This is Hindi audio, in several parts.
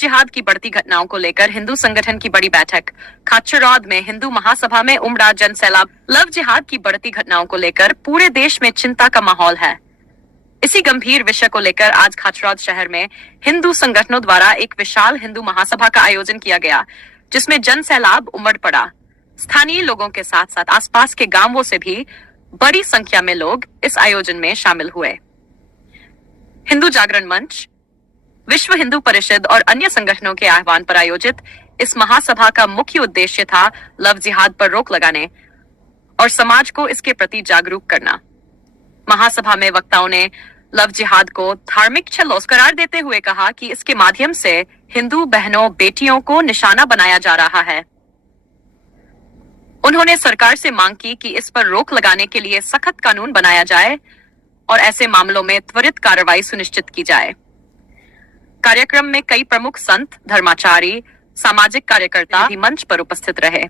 जिहाद की बढ़ती घटनाओं को लेकर हिंदू संगठन की बड़ी बैठक। खाचरौद में हिंदू महासभा में उमड़ा जन सैलाब। लव जिहाद की बढ़ती घटनाओं को लेकर पूरे देश में चिंता का माहौल है। इसी गंभीर विषय को लेकर आज खाचरौद शहर में हिंदू संगठनों द्वारा एक विशाल हिंदू महासभा का आयोजन किया गया, जिसमें जन सैलाब उमड़ पड़ा। स्थानीय लोगों के साथ साथ आसपास के गांवों से भी बड़ी संख्या में लोग इस आयोजन में शामिल हुए। हिंदू जागरण मंच, विश्व हिंदू परिषद और अन्य संगठनों के आह्वान पर आयोजित इस महासभा का मुख्य उद्देश्य था लव जिहाद पर रोक लगाने और समाज को इसके प्रति जागरूक करना। महासभा में वक्ताओं ने लव जिहाद को धार्मिक छलों करार देते हुए कहा कि इसके माध्यम से हिंदू बहनों बेटियों को निशाना बनाया जा रहा है। उन्होंने सरकार से मांग की कि इस पर रोक लगाने के लिए सख्त कानून बनाया जाए और ऐसे मामलों में त्वरित कार्रवाई सुनिश्चित की जाए। कार्यक्रम में कई प्रमुख संत, धर्माचारी, सामाजिक कार्यकर्ता भी मंच पर उपस्थित रहे।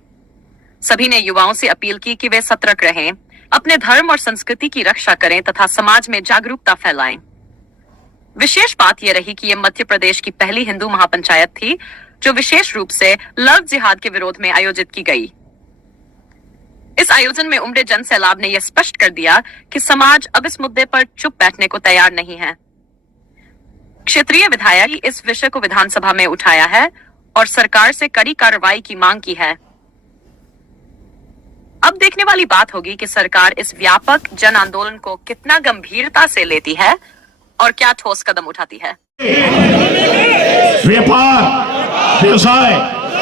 सभी ने युवाओं से अपील की कि वे सतर्क रहें, अपने धर्म और संस्कृति की रक्षा करें तथा समाज में जागरूकता फैलाएं। विशेष बात यह रही कि यह मध्य प्रदेश की पहली हिंदू महापंचायत थी जो विशेष रूप से लव जिहाद के विरोध में आयोजित की गई। इस आयोजन में उमड़े जन सैलाब ने यह स्पष्ट कर दिया कि समाज अब इस मुद्दे पर चुप बैठने को तैयार नहीं है। क्षेत्रीय विधायक इस विषय को विधानसभा में उठाया है और सरकार से कड़ी कार्रवाई की मांग की है। अब देखने वाली बात होगी कि सरकार इस व्यापक जन आंदोलन को कितना गंभीरता से लेती है और क्या ठोस कदम उठाती है। व्यापार, व्यवसाय,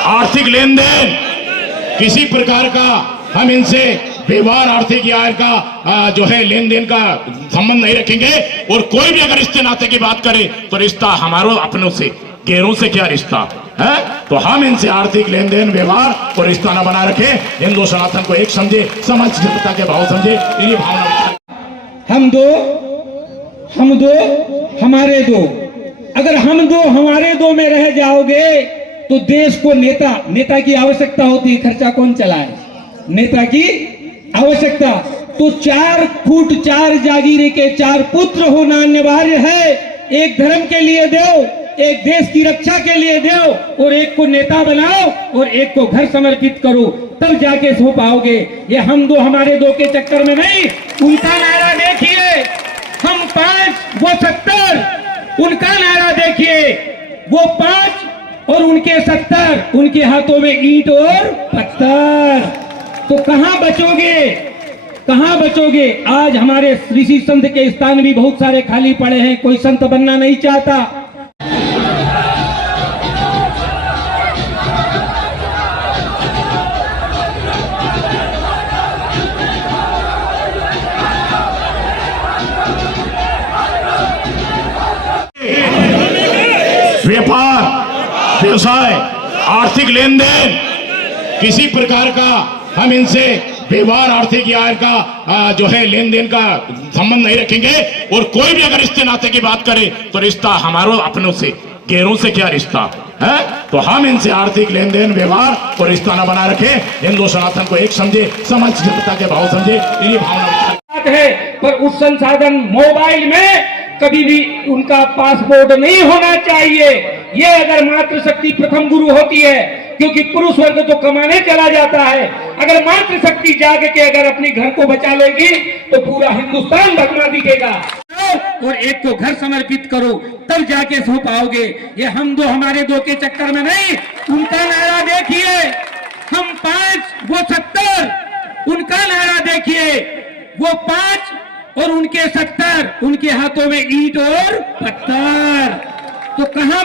आर्थिक लेन देन किसी प्रकार का हम इनसे व्यवहार, आर्थिक आय का जो है लेन देन का संबंध नहीं रखेंगे। और कोई भी अगर रिश्ते नाते की बात करे तो रिश्ता हमारो अपनों से, गैरों से क्या रिश्ता है। तो हम इनसे आर्थिक लेन देन, व्यवहार और रिश्ता न बना रखे। हिंदू सनातन को एक समझे, समाज जनता के भाव समझे, इन्हीं भावना। हम दो हमारे दो। अगर हम दो हमारे दो में रह जाओगे तो देश को नेता की आवश्यकता होती है। खर्चा कौन चलाए? नेता की आवश्यकता। तो 4 फुट 4 जागीरे के 4 पुत्र होना अनिवार्य है। एक धर्म के लिए दो, एक देश की रक्षा के लिए दो और एक को नेता बनाओ और एक को घर समर्पित करो, तब जाके सो पाओगे। ये हम दो हमारे दो के चक्कर में नहीं। उनका नारा देखिए, हम 5 वो 70। उनका नारा देखिए, वो 5 और उनके 70। उनके हाथों में ईंट और पत्थर। तो कहां बचोगे? आज हमारे ऋषि संत के स्थान भी बहुत सारे खाली पड़े हैं। कोई संत बनना नहीं चाहता। व्यापार, व्यवसाय, आर्थिक लेन देन किसी प्रकार का हम इनसे व्यवहार, आर्थिक आय का जो है लेन देन का संबंध नहीं रखेंगे। और कोई भी अगर रिश्ते नाते की बात करे तो रिश्ता हमारो अपनों से, गैरों से क्या रिश्ता है। तो हम इनसे आर्थिक लेन देन, व्यवहार और रिश्ता न बना रखे। हिंदू सनातन को एक समझे, समाज जनता के भाव समझे, इन्हीं भावना है। पर उस संसाधन मोबाइल में कभी भी उनका पासपोर्ट नहीं होना चाहिए। ये अगर मातृशक्ति प्रथम गुरु होती है, क्योंकि पुरुष वर्ग तो कमाने चला जाता है। अगर मातृशक्ति जाग के अगर अपने घर को बचा लेगी तो पूरा हिंदुस्तान भगवा दिखेगा। और एक को घर समर्पित करो, तब जाके सो पाओगे। ये हम दो हमारे दो के चक्कर में नहीं। उनका नारा देखिए, हम 5 वो 70। उनका नारा देखिए, वो 5 और उनके 70। उनके हाथों में ईंट और पत्थर। तो कहां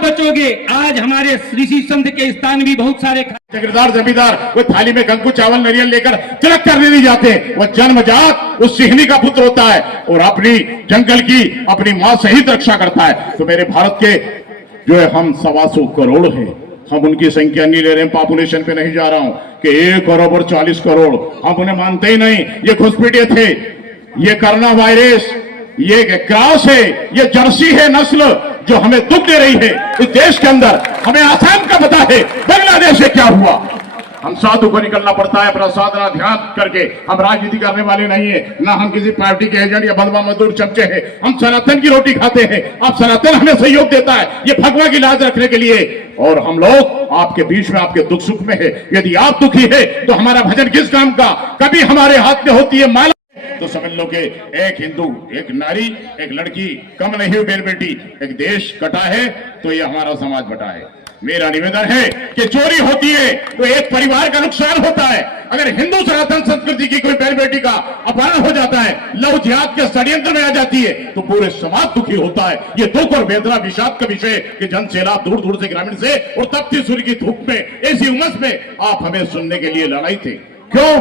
बचोगे? आज हमारे ऋषि संत के स्थान भी बहुत सारे जगीरदार, जमींदार वो थाली में कंकु, चावल, नारियल लेकर तिलक करने नहीं जाते। वो जन्मजात उस सिंहनी का पुत्र होता है और अपनी जंगल की अपनी मां सहित रक्षा करता है। तो मेरे भारत के जो है हम 125 करोड़ हैं। हम उनकी संख्या नहीं ले रहे हैं, पॉपुलेशन पे नहीं जा रहा हूं कि 1 अरब और 40 करोड़। हम उन्हें मानते ही नहीं। ये घुसपैठिए थे, ये कोरोना वायरस, ये क्रॉस है, ये जर्सी है नस्ल जो हमें दुख दे रही है इस देश के अंदर। हमें आसाम का पता है, बांग्लादेश से क्या हुआ। हम साधु को निकलना पड़ता है अपना साधना ध्यान करके। हम राजनीति करने वाले नहीं है, ना हम किसी पार्टी के एजेंट या बदमा मजदूर चमचे हैं। हम सनातन की रोटी खाते हैं। आप सनातन हमें सहयोग देता है ये भगवा की लाज रखने के लिए, और हम लोग आपके बीच में आपके दुख सुख में है। यदि आप दुखी है तो हमारा भजन किस काम का? कभी हमारे हाथ में होती है माला तो समझ लो कि एक हिंदू, एक नारी, एक लड़की कम नहीं हुई, मेरी बेटी। एक देश कटा है तो ये हमारा समाज बटा है। मेरा निवेदन है कि चोरी होती है तो एक परिवार का नुकसान होता है। अगर हिंदू सनातन संस्कृति की कोई बहन बेटी का अपहरण हो जाता है, लव जिहाद के षड्यंत्र में आ जाती है, तो पूरे समाज दुखी होता है। ये दुख और वेदना विषाद का विषय कि जन सैलाब दूर दूर से ग्रामीण से और तपती सूर्य की धूप में ऐसी उमस में आप हमें सुनने के लिए लड़ाई थे। क्यों?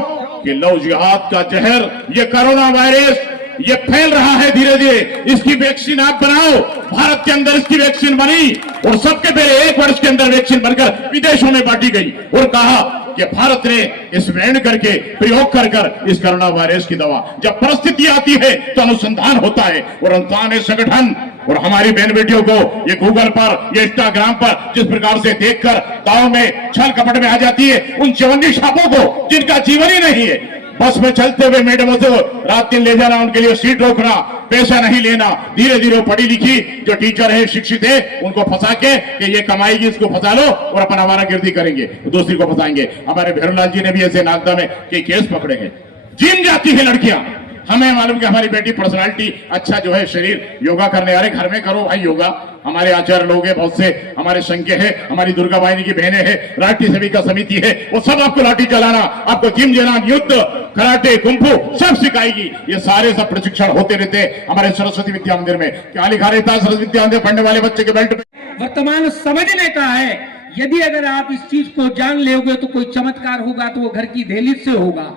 कि लव जिहाद का जहर, ये कोरोना वायरस, ये फैल रहा है धीरे धीरे। इसकी वैक्सीन आप बनाओ। भारत के अंदर इसकी वैक्सीन बनी और सबके पहले 1 वर्ष के अंदर वैक्सीन बनकर विदेशों में बांटी गई और कहा कि भारत ने इसमें करके प्रयोग कर इस कोरोना वायरस की दवा। जब परिस्थिति आती है तो अनुसंधान होता है और अंतर्राष्ट्रीय संगठन और हमारी बहन बेटियों को ये गूगल पर, ये इंस्टाग्राम पर जिस प्रकार से देखकर दाव में छल कपट में आ जाती है, उन चवन्नी छापों को जिनका जीवन ही नहीं है, बस में चलते हुए मैडमों से रात दिन ले जाना, उनके लिए सीट रोकना, पैसा नहीं लेना, धीरे धीरे पढ़ी लिखी जो टीचर है, शिक्षित है, उनको फंसा के कि ये कमाएगी, इसको फंसा लो और अपन हमारा गिरदी करेंगे, दूसरी को फंसाएंगे। हमारे भैरवलाल जी ने भी ऐसे नागदा में कई केस पकड़े हैं। जिम जाती है लड़कियां, हमें मालूम कि हमारी बेटी पर्सनालिटी अच्छा जो है, शरीर योगा करने, अरे घर में करो भाई योगा। हमारे आचार्य लोग हैं, बहुत से हमारे संख्य है, हमारी दुर्गा वाहिनी की बहनें हैं, राष्ट्रीय सेविका समिति है, वो सब आपको लाठी चलाना, आपको जिम जाना, युद्ध, कराटे, कुंफू सब सिखाएगी। ये सारे सब प्रशिक्षण होते रहते हैं हमारे सरस्वती विद्या मंदिर में। क्या लिखा रहता है सरस्वती विद्या मंदिर पढ़ने वाले बच्चे के बेल्ट पे? वर्तमान समझने का है। यदि अगर आप इस चीज को जान लोगे तो कोई चमत्कार होगा तो वो घर की दहलीज से होगा।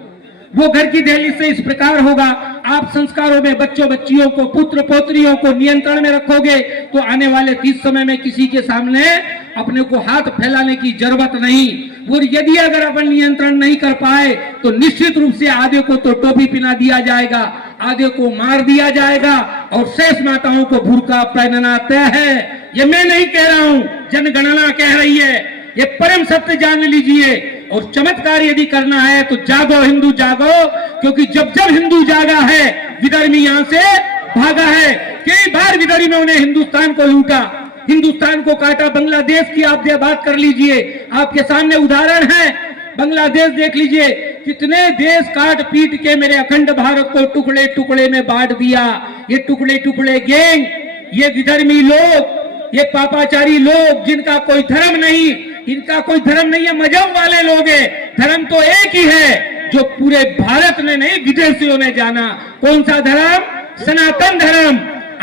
वो घर की दहलीज से इस प्रकार होगा, आप संस्कारों में बच्चों बच्चियों को, पुत्र पोत्रियों को नियंत्रण में रखोगे तो आने वाले 30 समय में किसी के सामने अपने को हाथ फैलाने की जरूरत नहीं। और यदि अगर अपन नियंत्रण नहीं कर पाए तो निश्चित रूप से आधे को तो टोपी पहना दिया जाएगा, आधे को मार दिया जाएगा और शेष माताओं को बुर्का पहनना तय है। ये मैं नहीं कह रहा हूं, जनगणना कह रही है। ये परम सत्य जान लीजिए। और चमत्कार यदि करना है तो जागो हिंदू जागो, क्योंकि जब जब हिंदू जागा है विदर्मी यहां से भागा है। कई बार विदर्मियों ने हिंदुस्तान को लूटा, हिंदुस्तान को काटा। बांग्लादेश की आप बात कर लीजिए, आपके सामने उदाहरण है। बांग्लादेश देख लीजिए, कितने देश काट पीट के मेरे अखंड भारत को टुकड़े टुकड़े में बांट दिया। ये टुकड़े टुकड़े गैंग, ये विधर्मी लोग, ये पापाचारी लोग, जिनका कोई धर्म नहीं, इनका कोई धर्म नहीं है, मजहब वाले लोग हैं। धर्म तो एक ही है जो पूरे भारत ने नहीं विदेशियों ने जाना। कौन सा धर्म? सनातन धर्म।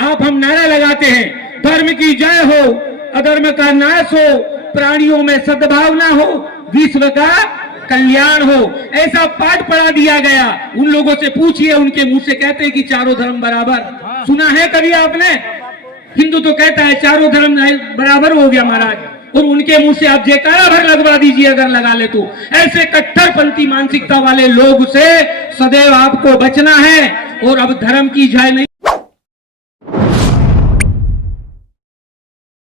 आप हम नारा लगाते हैं, धर्म की जय हो, अधर्म का नाश हो, प्राणियों में सद्भावना हो, विश्व का कल्याण हो। ऐसा पाठ पढ़ा दिया गया। उन लोगों से पूछिए, उनके मुंह से कहते हैं कि चारों धर्म बराबर। सुना है कभी आपने? हिंदू तो कहता है चारों धर्म बराबर हो गया महाराज, और उनके मुंह से आप जयकारा भर लगवा दीजिए अगर लगा ले तो। ऐसे कट्टरपंथी मानसिकता वाले लोग से सदैव आपको बचना है। और अब धर्म की जय नहीं